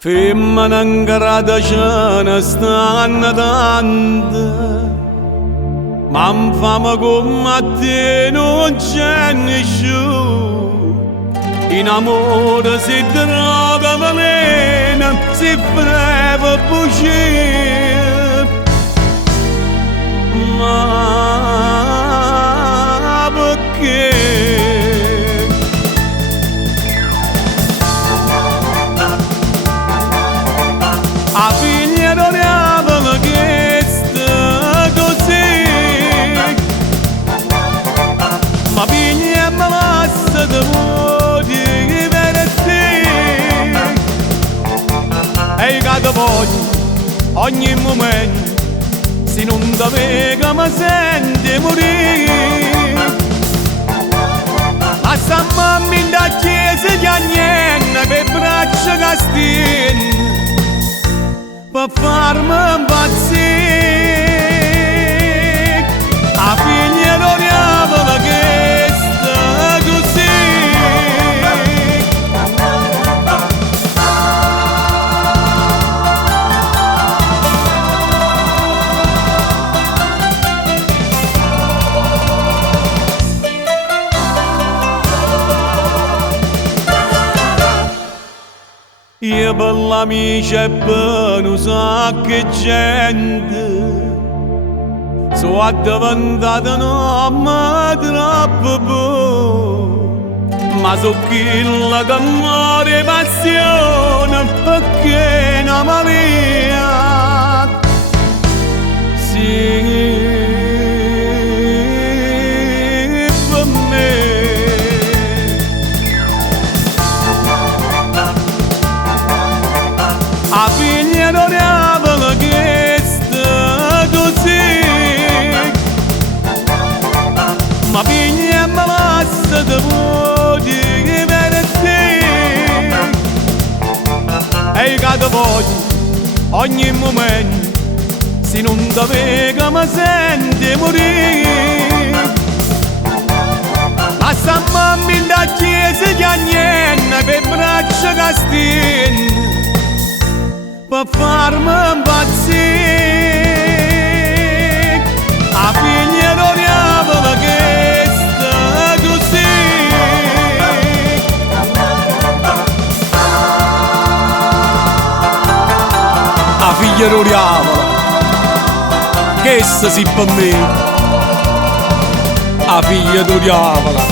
Femmina ingrata ce ne stanno tante, ma infame come te non c'è nessuno. In amore si droga veleno, si freva bugie. Ma perché? A figlia non ne aveva chiesto così, ma figlia me lascia da voi per te. E che voglio ogni momento, se non t'aveva mi senti morire. Lascia mamma in da chiesa che niente per braccia che stiene, per farmi impazzire. A figlia non ne aveva chiesto così. Io per l'amica e per un sacco di gente sono diventata un'uomo troppo buono, ma so quella che muore passione perché è una malia. Sì, per me. A figlia non ne aveva chiesto così, ma figlia me lascia da voi per te. E che voglio ogni momento, se non t'aveva mi senti morire. Lascia mamma in da chiesa che niente per braccia che stiene, per farmi impazzire. A figlia non ne aveva chiesto così. A figlia non ne aveva chiesto sì per me. A figlia non ne aveva